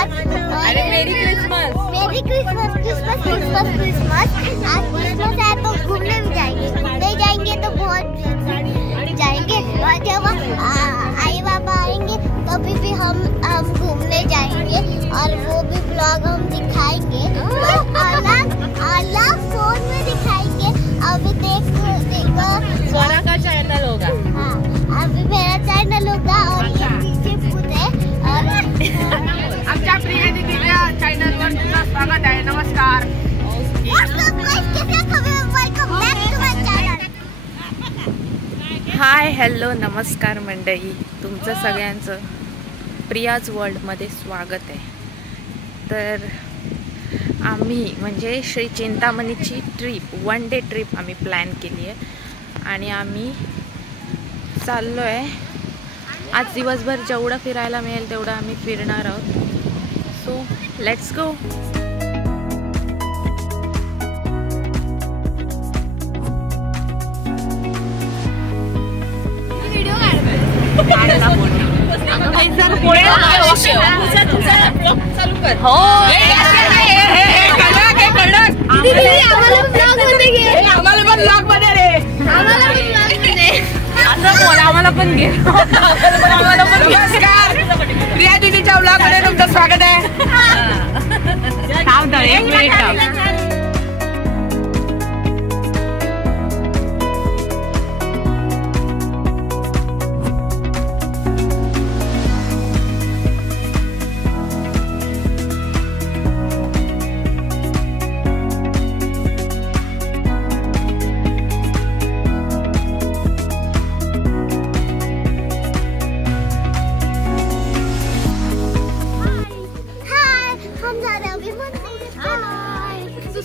Much. अरे मेरी Christmas. मेरी Christmas Christmas Christmas Christmas. आज Christmas है तो घूमने भी जाएंगे, नहीं जाएंगे तो बहुत जाएंगे। और जब आई बाबा आएंगे तभी भी हम घूमने जाएंगे और वो भी ब्लॉग हम दिखाएंगे, अलग फोन में दिखाएंगे। अभी देखो स्वरा का चैनल होगा। हाँ, अभी मेरा चैनल होगा और ये पीछे भूत है। और आमच्या प्रिया दीदीच्या चॅनलवर तुमचं स्वागत आहे। नमस्कार। हाय हॅलो नमस्कार मंडळी, तुमचं सगळ्यांचं प्रियाज वर्ल्डमध्ये स्वागत आहे। तर आम्ही म्हणजे श्री चिंतामणीची ट्रिप, 1 डे ट्रिप आम्ही प्लॅन केली आहे आणि आम्ही चाललो आहे। आज दिवसभर जेवढं फिरायला मिळेल तेवढं आम्ही फिरणार आहोत। So let's go. आम्हाला पण घे। नमस्कार, प्रिया दीदीच्या ब्लॉग मध्ये तुमचं स्वागत आहे। थांब एक मिनिट।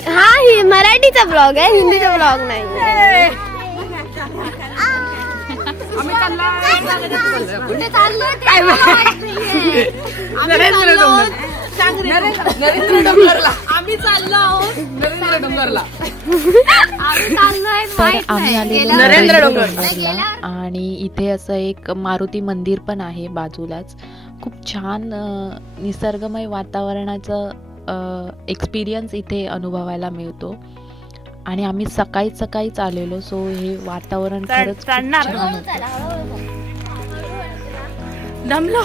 हाँ, ही मराठीचा ब्लॉग आहे, हिंदीचा ब्लॉग नाही। कुठे चाललो? नरेंद्र डोंगरला। आम्ही चाललो आहोत नरेंद्र डोंगरला। आम्ही आलेलो नरेंद्र डोंगरला आणि इथे असं एक मारुती मंदिर पण आहे बाजूलाच। खूप छान निसर्गमय वातावरणाचं एक्सपिरियन्स इथे अनुभवायला मिळतो आणि आम्ही सकाळीच आलेलो। सो हे वातावरण खरंच दमलो।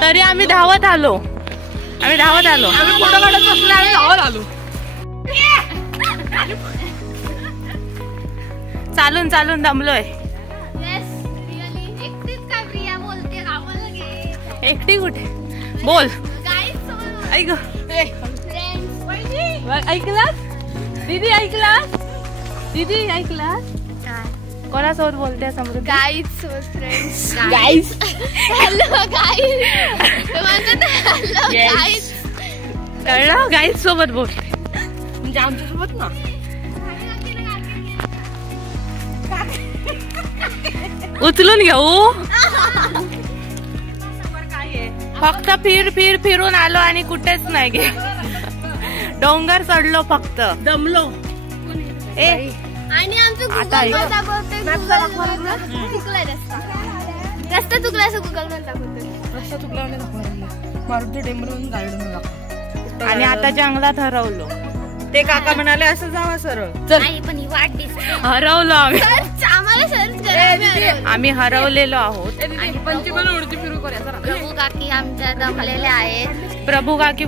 तरी आम्ही धावत आलो। आम्ही फोटो काढत बसलो, आम्ही धावत आलो। चालून दमलोय। एकटी कुठे? बोल। ऐक ऐकलास दीदी? ऐकलास? कोणासोबत बोलते समृद्धी? गाईज हॅलो गाईज कळलं? गाईज सोबत बोलते म्हणजे आमच्या सोबत ना। उचलून घेऊ? फक्त फिरून आलो आणि कुठेच नाही गे। डोंगर चढलो फक्त, दमलो। आणि आमचं रस्ता चुकला असं गुगल मध्ये दाखवतो। रस्ता चुकला नाही दाखवला, मारुती टेंबरून गार्डन दाखवतो। आणि आता जंगलात हरवलो। ते काका म्हणाले असं जावा सरळ। नाही पण ही वाट दिसते। हरवलो आम्ही। आम्हाला सर्च करायला आम्ही हरवलेलो आहोत। प्रभू काकी आमच्या दमलेल्या आहेत। प्रभू काकी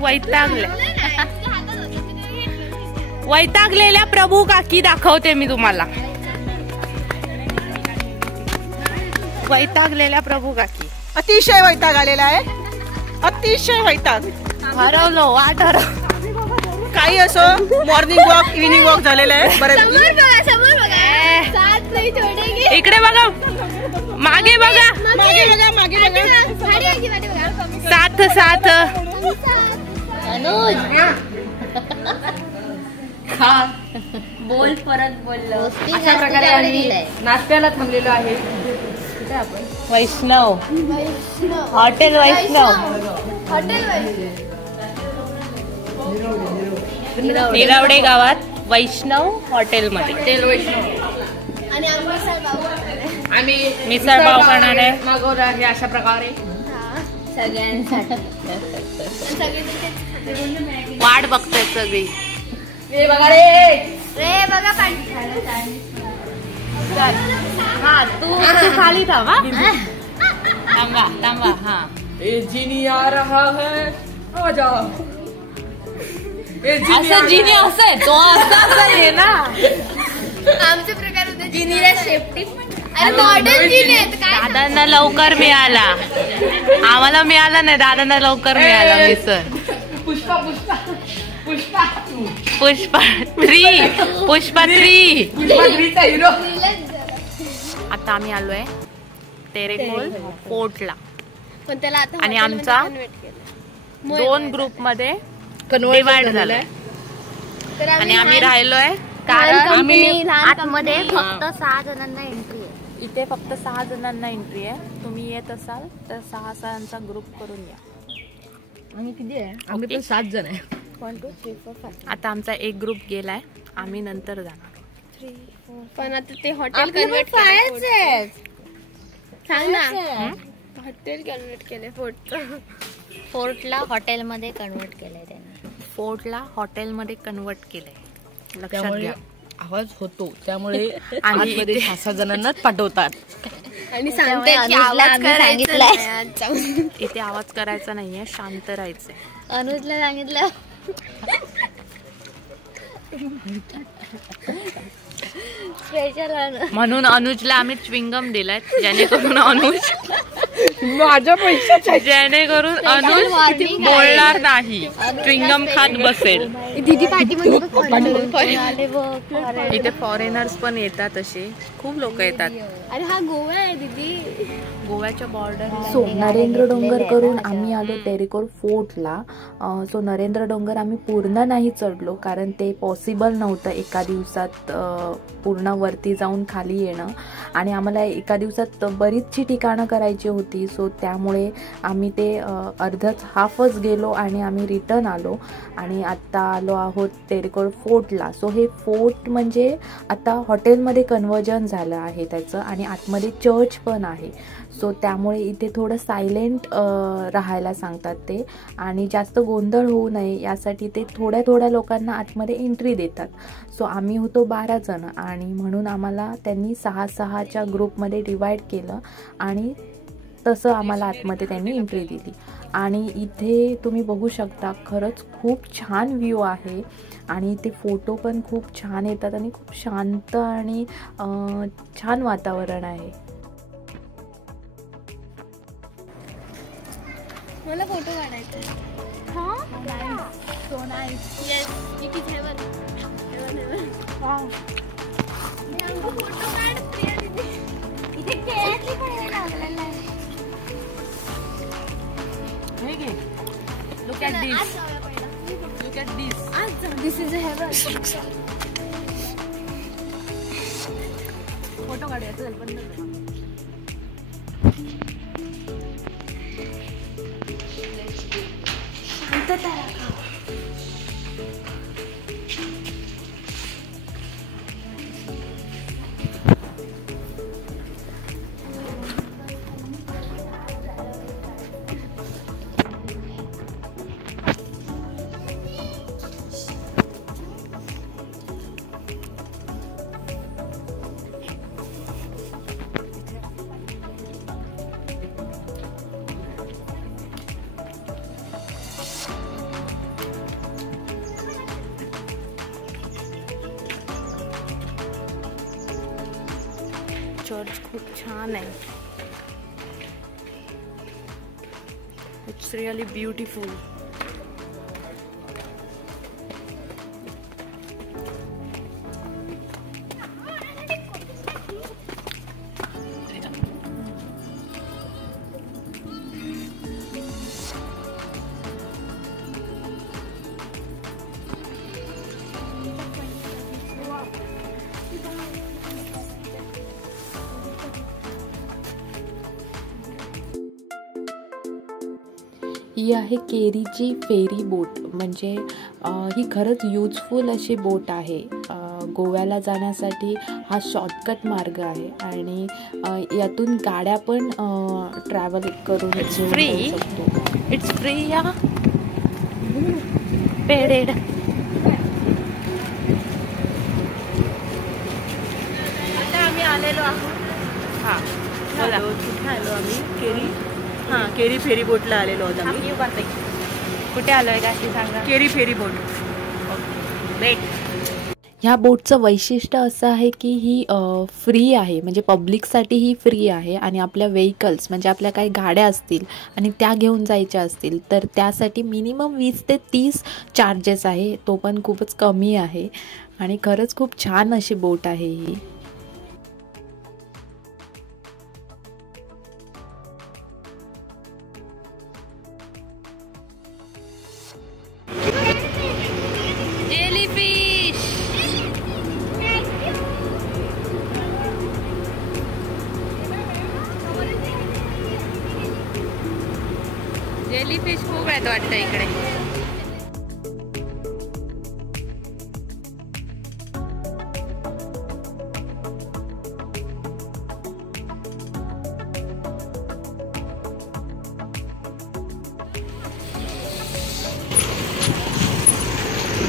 वैतागलेल्या प्रभू काकी दाखवते मी तुम्हाला। वैतागलेल्या प्रभू काकी, अतिशय वैताग आलेला आहे, अतिशय वैताग। हरवलो, वाट हरव। काही असो, मॉर्निंग वॉक इव्हिनिंग वॉक झालेला आहे। समोर बघा साथ नाही छोडेंगे। इकडे बघा, मागे बघा, साथ बोल परत बोललो। अशा प्रकारे आम्ही नाश्त्याला थांबलेलो आहे। वैष्णव हॉटेल, निरावडे गावात वैष्णव हॉटेल मध्ये। आम्ही मिसळ पाव खाणार आहे. मागवलं आहे अशा प्रकारे. वाट बघताय सगळी. हे बघा रे. रे बघा हा तू खाली थांबा. थांबा. हा ए जिनी आ रहा है आजा. असं जिनी असं आहे तो असं आहे ना. आमचे प्रकार होते जिनीला सेफ्टी. अरे मॉडर्न जिनी आहेत काय. दादांना लवकर मिळाला. आम्हाला मिळाला नाही, दादांना लवकर मिळाला मिसळ. पुष्पा 3 हिरो. आता आम्ही आलोय टेरेकोल फोर्टला पण त्याला आता आणि आमचा 2 ग्रुप मध्ये डिवाइड झालाय आणि आम्ही राहिलोय कारण आम्ही आतमध्ये फक्त 6 जणांना एंट्री आहे. इथे फक्त 6 जणांना एंट्री आहे. तुम्ही येत असाल तर 6 जणांचा ग्रुप करून या. आम्ही किती आहे? आम्ही पण 7 जण आहे. 1 2 3 4 5. आता आमचा एक ग्रुप गेलाय, आम्ही नंतर जाणार. 3 4 पण आता ते हॉटेल कन्वर्ट करायचं. सांग ना. हॉटेल कन्वर्ट केले फोर्टला हॉटेलमध्ये कन्वर्ट केलंय त्यांनी. फोर्टला हॉटेलमध्ये कन्वर्ट केलंय. लक्षात त्यामुळे घ्या. आवाज होतो त्यामुळे आणि आतमध्ये 6 जणांनाच पाठवतात. आणि सांगते की आवाज करायचा. इथे आवाज करायचा नाहीये, शांत राहायचंय. अनुजला सांगितलं. स्पेशल म्हणून अनुजला आम्ही च्विंगम दिलाय जेणेकरून अनुज माझ्या पैशाचा जेणेकरून अनुज बोलणार नाही, च्विंगम खात बसेल. दीदी पाठीमध्ये इथे फॉरेनर्स पण येतात, असे खूप लोक येतात. अरे हा गोवा आहे दीदी. गोव्याच्या बॉर्डर. सो नरेंद्र डोंगर करून आम्ही आलो टेरेकोल फोर्टला. सो नरेंद्र डोंगर आम्ही पूर्ण नाही चढलो कारण ते पॉसिबल नव्हतं एका दिवसात पूर्ण वरती जाऊन खाली येणं आणि आम्हाला एका दिवसात बरीचशी ठिकाणं करायची होती. सो त्यामुळे आम्ही ते हाफच गेलो आणि आम्ही रिटर्न आलो आणि आत्ता आलो आहोत टेरेकोल फोर्टला. सो हे फोर्ट म्हणजे आता हॉटेलमध्ये कन्वर्जन झालं आहे त्याचं आणि आतमध्ये चर्च पण आहे. सो त्यामुळे इथे थोडं सायलेंट राहायला सांगतात ते आणि जास्त गोंधळ होऊ नये यासाठी ते थोड्या लोकांना आतमध्ये एंट्री देतात. सो आम्ही होतो 12 जण आणि म्हणून आम्हाला त्यांनी 6-6च्या ग्रुपमध्ये डिवाईड केलं आणि तसं आम्हाला आतमध्ये त्यांनी एंट्री दिली. आणि इथे तुम्ही बघू शकता खरंच खूप छान व्ह्यू आहे आणि इथे फोटो पण खूप छान येतात आणि खूप शांत आणि छान वातावरण आहे. मला फोटो काढायचा. So nice. Yes, it is heaven. Wow. Photo काढ प्रिया दीदी. इथे केळ्याची फळे लागलेलं आहे. हे घे. Look at this. Look at this. This is a heaven. Photo काढायचा पण चर्च खूप छान आहे. It's really beautiful. ही आहे केरीची फेरी बोट. म्हणजे ही खरंच युजफुल अशी बोट आहे. गोव्याला जाण्यासाठी हा शॉर्टकट मार्ग आहे आणि यातून गाड्या पण ट्रॅव्हल करून फ्री. इट्स फ्री या पेडेड. आता आम्ही आलेलो आहोत. हां बोला. कुठे आलो आम्ही? केरी. हां, केरी फेरी बोटला आलेलो आहोत आम्ही. कुठे आलोय का ते सांगा. केरी फेरी बोट. वेट. ह्या बोटचं वैशिष्ट्य असं आहे की ही फ्री आहे, म्हणजे पब्लिकसाठी ही फ्री आहे आणि आपल्या व्हेकल्स म्हणजे आपल्या काही गाड्या असतील आणि त्या घेऊन जायच्या असतील तर त्यासाठी मिनिमम 20 ते 30 चार्जेस आहे. तो पण खूपच कमी आहे आणि खरंच खूप छान अशी बोट आहे ही. जेलीफिश खूप आहेत वाटतं इकडे.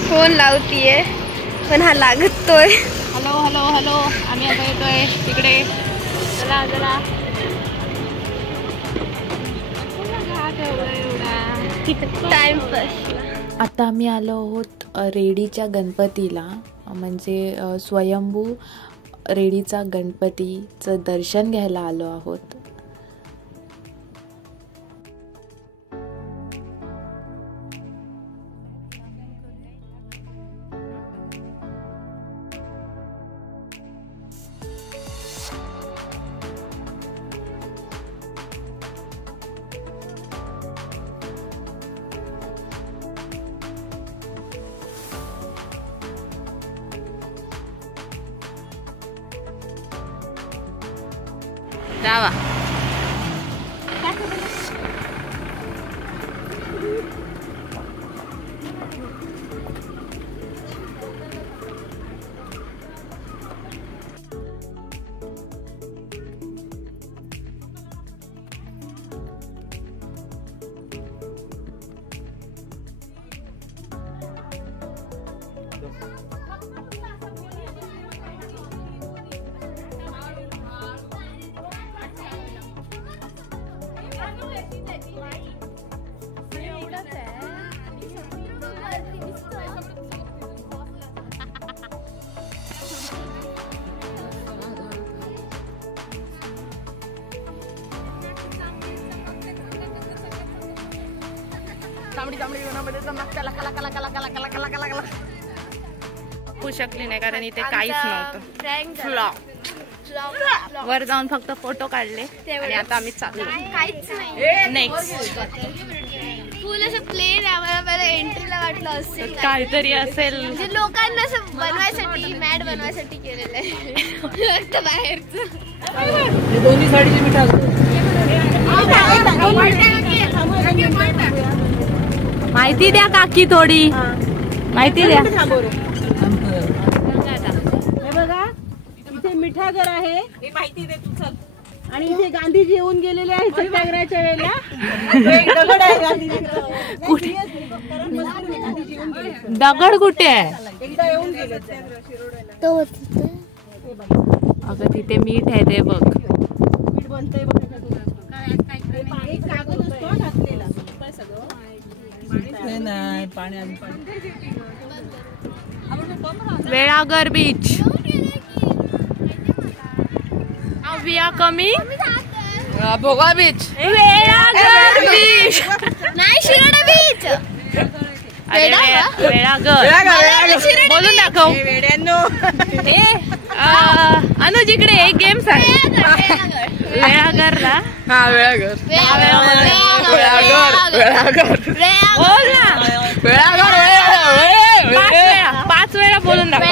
फोन लावतीये पण हा लागतोय. Hello hello hello. आम्ही आता येतोय तिकडे. चला चला. आता आम्ही आलो आहोत रेडीच्या गणपतीला, म्हणजे स्वयंभू रेडीचा गणपतीचं दर्शन घ्यायला आलो आहोत. जावा. होऊ शकली नाही कारण इथे काहीच नव्हतं. वर जाऊन फक्त फोटो काढले आणि आता आम्ही चाललो. काहीच नाही. नेक्स्ट फुल असं प्लेन आम्हाला एंट्रीला वाटलं असेल काहीतरी असेल. म्हणजे लोकांना असं बनवायसाठी मॅट बनवायसाठी केलेलं आहे बाहेरचं. दोन्ही साडीची मिठा. माहिती द्या काकी थोडी. माहिती द्या. हे बघा इथे मिठागर आहे. हे माहिती दे तू. चल. आणि इथे गांधीजी येऊन गेलेले आहेत सत्याग्रहाच्या वेळेला. दगड आहे गांधीजी. कुठे दगड कुठे आहे? एकदा येऊन गेले. अगं तिथे मीठ आहे ते बघ. मीठ बनतंय बघ. एक कागद असतो घातलेला सगळं. नाही पाणी आणि पाणी. वेळागर बीच. वी आर कमिंग भोगा बीच. वेळागर बीच नाही शिरोडा बीच. वेळागर बोलून दाखव. अनुज इकडे एक गेम्स आहे वेळागरला. हा वेळागर. बोल ना. 5 वेळा बोलून दाखव.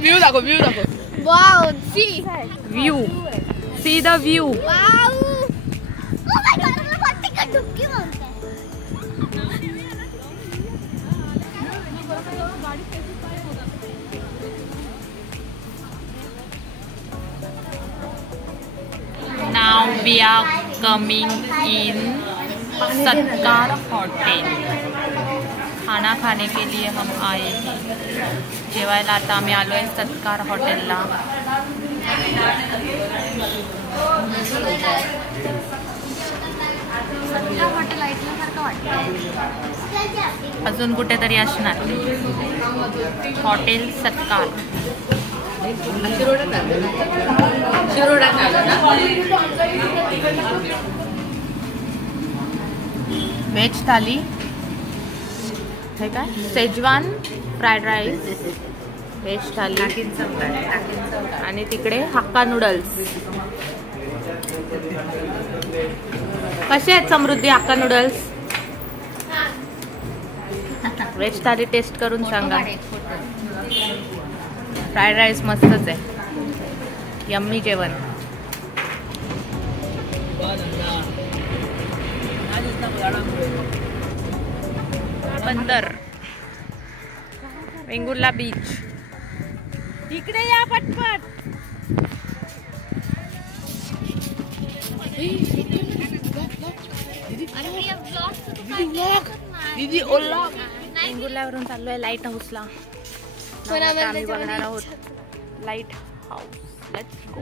व्ह्यू दाखव. व्ह्यू दाखव. Wow sea view. See the view. Wow. Oh my God मला वाटते का डुबकी मारते. Now we are coming in सत्कार होटल. खाना खाने के लिए हम आए हैं. जेवायला आता आम्ही आलोय सत्कार हॉटेलला. अजून कुठेतरी असणार हॉटेल सत्कार. व्हेज थाली हे काय सेजवान फ्राईड राईस व्हेज थाली आणि तिकडे हक्का नूडल्स. कसे आहेत समृद्धी हक्का नूडल्स? व्हेज थाली टेस्ट करून सांगा. फ्राईड राईस मस्तच आहे. यम्मी जेवण. बंदर वेंगुर्ला बीच. इकडे या पटपट. वेंगुर्ल्यावरून चाललोय लाईट हाऊसला. आम्ही बघणार आहोत लाईट हाऊस. Let's go.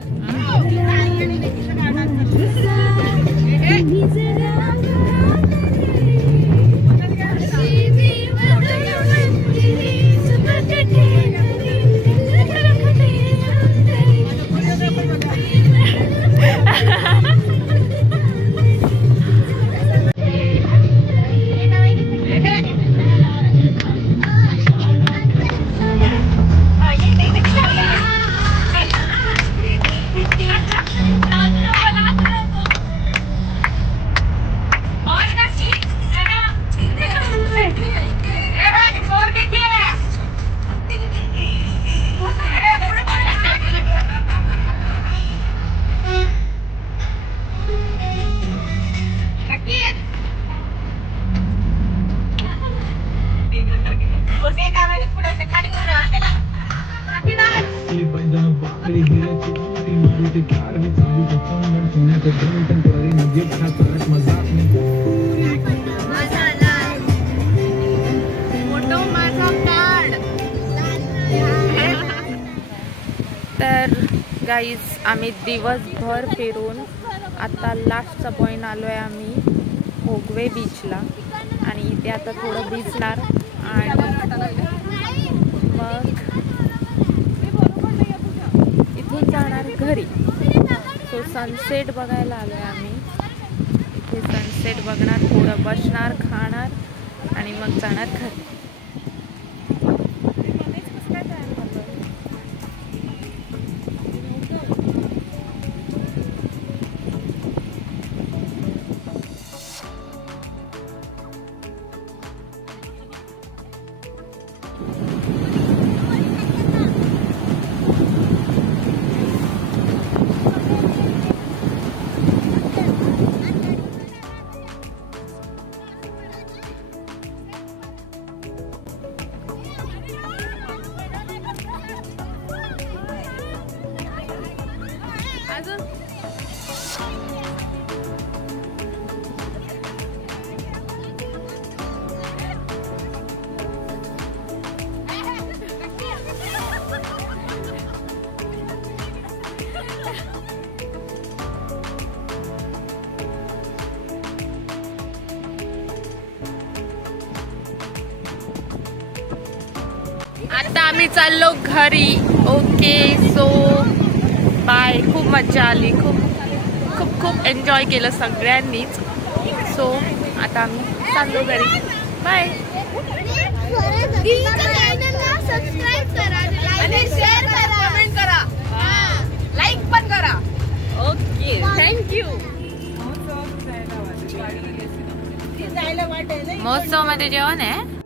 तर गाईज आम्ही दिवसभर फिरून आता लास्टचा पॉईंट आलोय आम्ही भोगवे बीचला. आणि इथे आता थोडं भिजणार आणि मग इथून जाणार घरी. सो सनसेट बघायला आलोय आम्ही. इथे सनसेट बघणार, थोडं बसणार, खाणार आणि मग जाणार घरी. आता आम्ही चाललो घरी. Okay so bye. खूप मजा आली. खूप एन्जॉय केलं सगळ्यांनीच. सो आता आम्ही चाललो घरी. बाय. सबस्क्राईब करा आणि शेअर करा, कमेंट करा, लाईक पण करा. Okay thank you. महोत्सव मध्ये जेवण आहे.